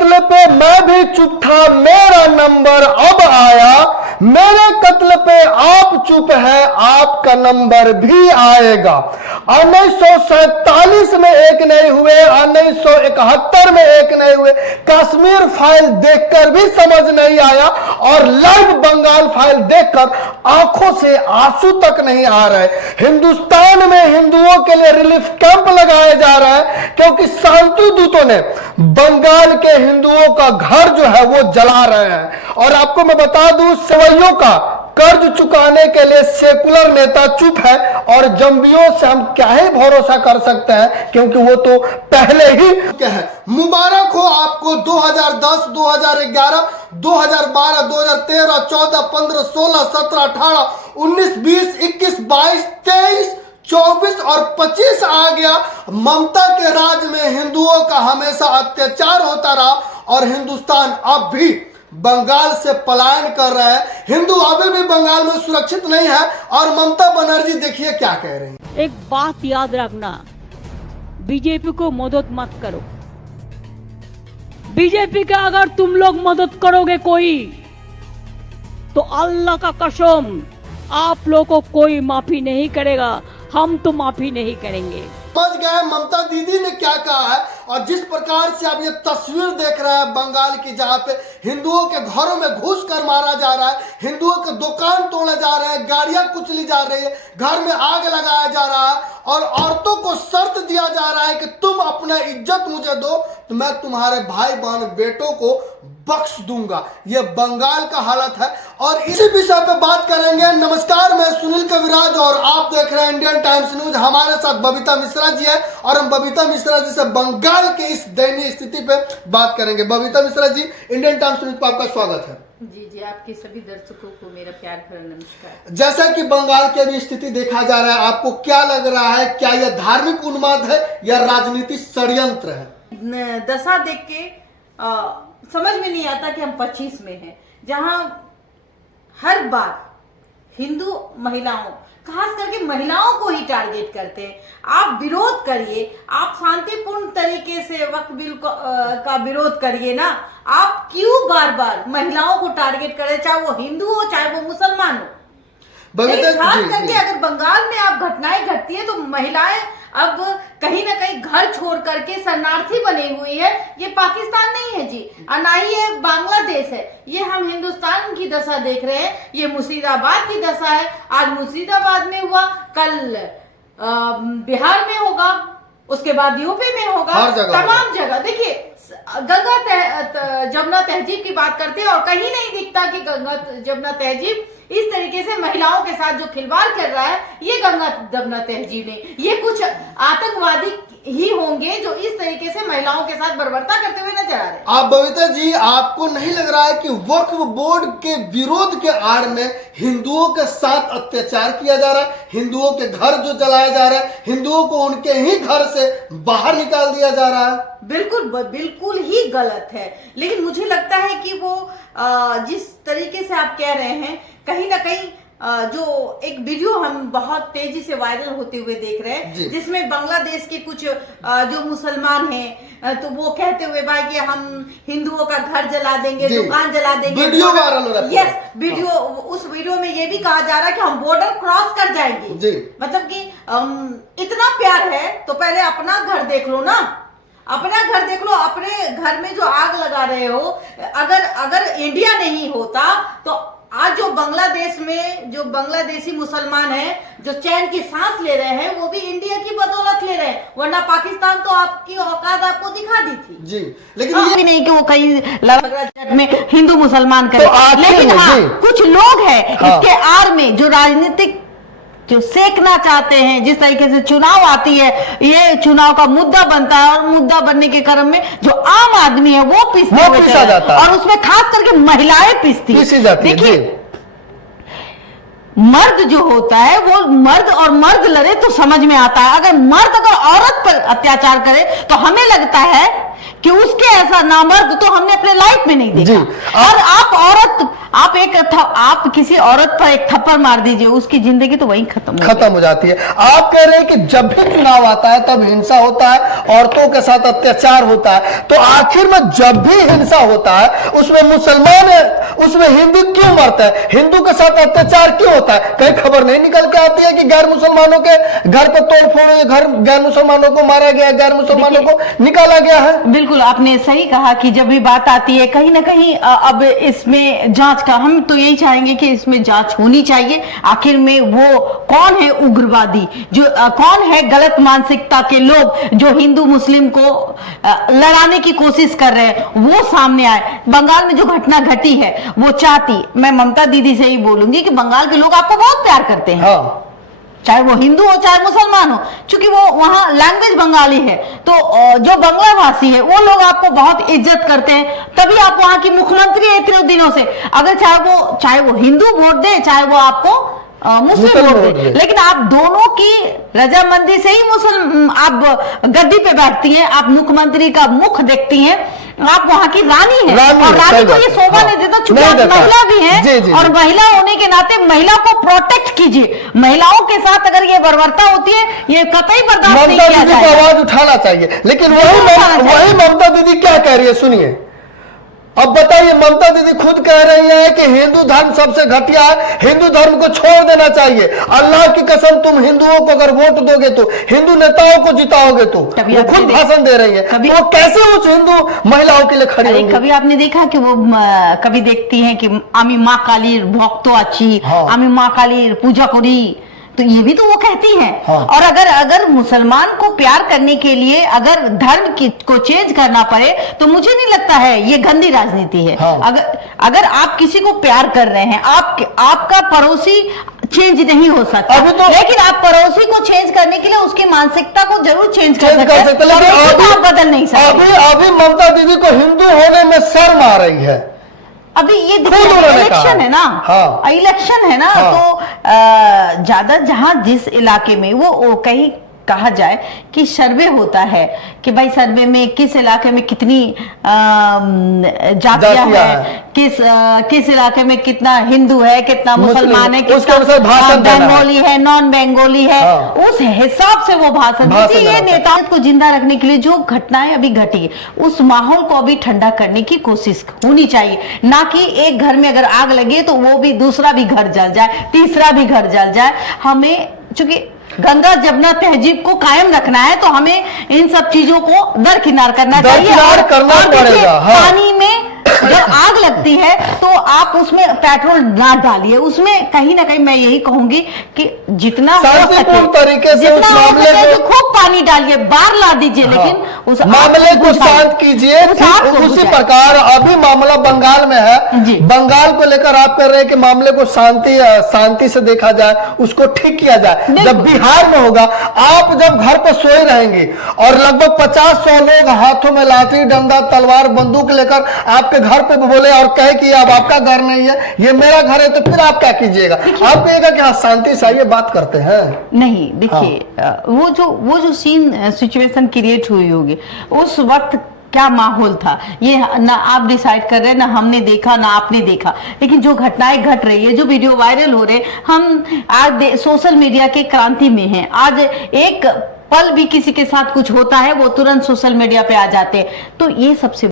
कत्ल पे मैं भी चुप था, मेरा नंबर अब आया। मेरे कत्ल पे आप चुप है, आपका नंबर भी आएगा। 1947 में एक नहीं हुए, 1971 में एक नहीं हुए। कश्मीर फाइल देखकर भी समझ नहीं आया और लाइव बंगाल फाइल देखकर आंखों से आंसू तक नहीं आ रहे। हिंदुस्तान में हिंदुओं के लिए रिलीफ कैंप लगाए जा रहा है क्योंकि शांति दूतों ने बंगाल के हिंदुओं का घर जो है वो जला रहे हैं। और आपको मैं बता दूं, सेवैयों का कर्ज चुकाने के लिए सेकुलर नेता चुप है और जम्बियों से हम क्या ही भरोसा कर सकते हैं क्योंकि वो तो पहले ही क्या है। मुबारक हो आपको 2010, 2011, 2012, 2013, 14, 15, 16, 17, 18, 19, 20, 21, 22, 23, 24 और 25 आ गया। ममता के राज में हिंदुओं का हमेशा अत्याचार होता रहा और हिंदुस्तान अब भी बंगाल से पलायन कर रहा है। हिंदू अभी भी बंगाल में सुरक्षित नहीं है और ममता बनर्जी देखिए क्या कह रही हैं। एक बात याद रखना, बीजेपी को मदद मत करो। बीजेपी का अगर तुम लोग मदद करोगे कोई, तो अल्लाह का कसम आप लोगों को कोई माफी नहीं करेगा, हम तो माफी नहीं करेंगे। समझ गए ममता दीदी ने क्या कहा है। और जिस प्रकार से आप ये तस्वीर देख रहे हैं बंगाल की, जहां पे हिंदुओं के घरों में घुस कर मारा जा रहा है, हिंदुओं के दुकान तोड़े जा रहे हैं, गाड़ियां कुचली जा रही है, घर में आग लगाया जा रहा है और औरतों को शर्त दिया जा रहा है कि तुम अपना इज्जत मुझे दो तो मैं तुम्हारे भाई बहन बेटों को बख्श दूंगा। ये बंगाल का हालत है और इसी विषय पे बात करेंगे। नमस्कार, मैं सुनील कविराज और आप देख रहे हैं इंडियन टाइम्स न्यूज। हमारे साथ बबीता मिश्रा जी है और हम बबीता मिश्रा जी से बंगाल के इस दयनीय स्थिति पे बात करेंगे। Babita Mishra ji, Indian times news पर आपका स्वागत है। जी, आपके सभी दर्शकों को मेरा प्यार भरा नमस्कार। जैसा कि बंगाल की अभी स्थिति देखा जा रहा है, आपको क्या लग रहा है, क्या यह धार्मिक उन्माद है या राजनीतिक षड्यंत्र है? दशा देख के समझ में नहीं आता कि हम 25 में हैं, जहां हर बार हिंदू महिलाओं, खास करके महिलाओं को ही टारगेट करते हैं। आप विरोध करिए, आप शांतिपूर्ण तरीके से वक्फ बिल का विरोध करिए ना। आप क्यों बार बार महिलाओं को टारगेट करें, चाहे वो हिंदू हो चाहे वो मुसलमान हो। खास करके अगर बंगाल में आप घटनाएं घटती है तो महिलाएं अब कहीं ना कहीं घर छोड़ करके शरणार्थी बनी हुई है। ये पाकिस्तान नहीं है जी, और ना ही ये बांग्लादेश है, ये हम हिंदुस्तान की दशा देख रहे हैं। ये मुर्शिदाबाद की दशा है। आज मुर्शिदाबाद में हुआ, कल बिहार में होगा, उसके बाद यूपी में होगा, तमाम जगह। देखिए, गंगा जमुना तहजीब की बात करते हैं और कहीं नहीं दिखता कि गंगा जमुना तहजीब इस तरीके से महिलाओं के साथ जो खिलवाड़ कर रहा है, ये गंगा जमुना तहजीब नहीं, ये कुछ आतंकवादी ही होंगे जो इस तरीके से महिलाओं के साथ बर्बरता करते हुए नजर आ रहे हैं। आप बबीता जी, आपको नहीं लग रहा है कि वक्फ बोर्ड के विरोध के आड़ में हिंदुओं के साथ अत्याचार किया जा रहा है, हिंदुओं के घर जो जलाए जा रहे हैं, हिंदुओं को उनके ही घर से बाहर निकाल दिया जा रहा है? बिल्कुल ही गलत है। लेकिन मुझे लगता है कि वो जिस तरीके से आप कह रहे हैं, कहीं ना कहीं जो एक वीडियो हम बहुत तेजी से वायरल होते हुए देख रहे हैं, जिसमें बांग्लादेश के कुछ जो मुसलमान हैं तो वो कहते हुए भाई कि हम हिंदुओं का घर जला देंगे, दुकान जला देंगे। वीडियो वायरल हो रहा है। Yes, video. उस वीडियो में ये भी कहा जा रहा है कि हम बॉर्डर क्रॉस कर जाएंगे। मतलब कि इतना प्यार है तो पहले अपना घर देख लो ना, अपना घर देख लो। अपने घर में जो आग लगा रहे हो, अगर इंडिया नहीं होता तो आज जो बांग्लादेश में जो बांग्लादेशी मुसलमान हैं जो चैन की सांस ले रहे हैं, वो भी इंडिया की बदौलत ले रहे हैं, वरना पाकिस्तान तो आपकी औकात आपको दिखा दी थी जी। लेकिन ये भी नहीं कि वो कहीं लड़ाई में हिंदू मुसलमान करे। लेकिन हाँ, कुछ लोग हैं इसके आड़ में जो राजनीतिक जो सेकना चाहते हैं। जिस तरीके से चुनाव आती है, ये चुनाव का मुद्दा बनता है और मुद्दा बनने के क्रम में जो आम आदमी है वो पिसा जाता है और उसमें खास करके महिलाएं पिसती है। देखिए, मर्द जो होता है वो मर्द और मर्द लड़े तो समझ में आता है। अगर मर्द अगर औरत पर अत्याचार करे तो हमें लगता है कि उसके ऐसा नामर्द तो हमने अपने लाइफ में नहीं देखा। और आप औरत, आप किसी औरत पर एक थप्पड़ मार दीजिए, उसकी जिंदगी तो वहीं खत्म हो जाती है। आप कह रहे हैं कि जब भी चुनाव आता है तब हिंसा होता है, औरतों के साथ अत्याचार होता है, तो आखिर में जब भी हिंसा होता है उसमें मुसलमान है, उसमें हिंदू क्यों मरता है? हिंदू के साथ अत्याचार क्यों होता है? कहीं खबर नहीं निकल के आती है कि गैर मुसलमानों के घर पे तोड़फोड़, गैर मुसलमानों को मारा गया, गैर मुसलमानों को निकाला गया है? बिल्कुल आपने सही कहा कि जब भी बात आती है कहीं ना कहीं अब इसमें जांच का, हम तो यही चाहेंगे कि इसमें जांच होनी चाहिए। आखिर में वो कौन है उग्रवादी, जो कौन है गलत मानसिकता के लोग जो हिंदू मुस्लिम को लड़ाने की कोशिश कर रहे हैं, वो सामने आए। बंगाल में जो घटना घटी है वो चाहती, मैं ममता दीदी से ही बोलूंगी कि बंगाल के लोग आपको बहुत प्यार करते हैं। हाँ। चाहे वो हिंदू हो चाहे मुसलमान हो, क्योंकि वो वहां लैंग्वेज बंगाली है, तो जो बंगला भाषी है वो लोग आपको बहुत इज्जत करते हैं। तभी आप वहां की मुख्यमंत्री है इतने दिनों से। अगर चाहे वो हिंदू वोट दे, चाहे वो आपको मुस्लिम वोट दे, लेकिन आप दोनों की रजामंदी से ही आप गद्दी पे बैठती हैं, आप मुख्यमंत्री का मुख देखती हैं, आप वहां की रानी हैं। और रानी को ये शोभा नहीं देता, चूंकि आप महिला भी हैं, और महिला होने के नाते महिला को प्रोटेक्ट कीजिए। महिलाओं के साथ अगर ये बर्बरता होती है, ये कतई बर्दाश्त नहीं किया जाएगा। ममता दीदी को आवाज उठाना चाहिए, लेकिन वही ममता दीदी क्या कह रही है सुनिए। अब बताइए, ममता दीदी खुद कह रही है कि हिंदू धर्म सबसे घटिया है, हिंदू धर्म को छोड़ देना चाहिए। अल्लाह की कसम, तुम हिंदुओं को अगर वोट दोगे तो, हिंदू नेताओं को जिताओगे तो, वो खुद भाषण दे रही है, वो कैसे उस हिंदू महिलाओं के लिए खड़ी होंगी? कभी आपने देखा कि वो कभी देखती हैं कि आमी माँ कालीर भक्त अच्छी, आमी माँ कालीर पूजा करी, तो ये भी तो वो कहती हैं। हाँ। और अगर मुसलमान को प्यार करने के लिए अगर धर्म को चेंज करना पड़े, तो मुझे नहीं लगता है ये गंदी राजनीति है। हाँ। अगर आप किसी को प्यार कर रहे हैं, आपका पड़ोसी चेंज नहीं हो सकता, लेकिन आप पड़ोसी को चेंज करने के लिए उसकी मानसिकता को जरूर चेंज कर सकते हैं, लेकिन आप बदल नहीं सकते। अभी ममता दीदी को हिंदू होने में शर्म आ रही है। अभी ये इलेक्शन है ना, हाँ। इलेक्शन है ना, हाँ। तो ज्यादा जहां जिस इलाके में वो कहीं कहा जाए कि सर्वे होता है कि भाई सर्वे में किस इलाके में कितनी जातियां है, किस इलाके में कितना हिंदू है, कितना मुसलमान है, कितना बंगाली है, नॉन बंगाली है, उस हिसाब से वो भाषण देती है। ये नेताओं को जिंदा रखने के लिए जो घटनाएं अभी घटी, उस माहौल को अभी ठंडा करने की कोशिश होनी चाहिए, ना कि एक घर में अगर आग लगे तो वो भी दूसरा भी घर जल जाए, तीसरा भी घर जल जाए। हमें चूंकि गंगा जमुना तहजीब को कायम रखना है, तो हमें इन सब चीजों को दरकिनार करना चाहिए। और पानी में जब आग लगती है तो आप उसमें पेट्रोल ना डालिए, उसमें कहीं ना कहीं मैं यही कहूंगी कि जितना हो सके तरीके से उस मामले को खूब पानी डालिए, बार ला दीजिए, लेकिन उस मामले को शांत कीजिए। उसी प्रकार अभी मामला बंगाल में है, बंगाल को लेकर आप कह रहे हैं कि मामले को शांति से देखा जाए, उसको ठीक किया जाए। जब बिहार में होगा, आप जब घर पर सोए रहेंगे और लगभग 50-100 लोग हाथों में लाठी डंडा तलवार बंदूक लेकर आपके घर पे बोले और कहे कि अब आपका घर नहीं है, ये मेरा घर है, तो फिर आप क्या कीजिएगा? आप कहिएगा कि हाँ शांति से आइए बात करते हैं। नहीं, देखिए वो जो सीन सिचुएशन क्रिएट हुई होगी उस वक्त क्या माहौल था, ये ना आप डिसाइड कर रहे हैं, ना हमने देखा ना आपने देखा, लेकिन जो घटनाएं घट रही है, जो वीडियो वायरल हो रहे, हम आज सोशल मीडिया के क्रांति में हैं। आज एक पल भी किसी के साथ कुछ होता है वो तुरंत सोशल मीडिया पे आ जाते हैं, तो ये सबसे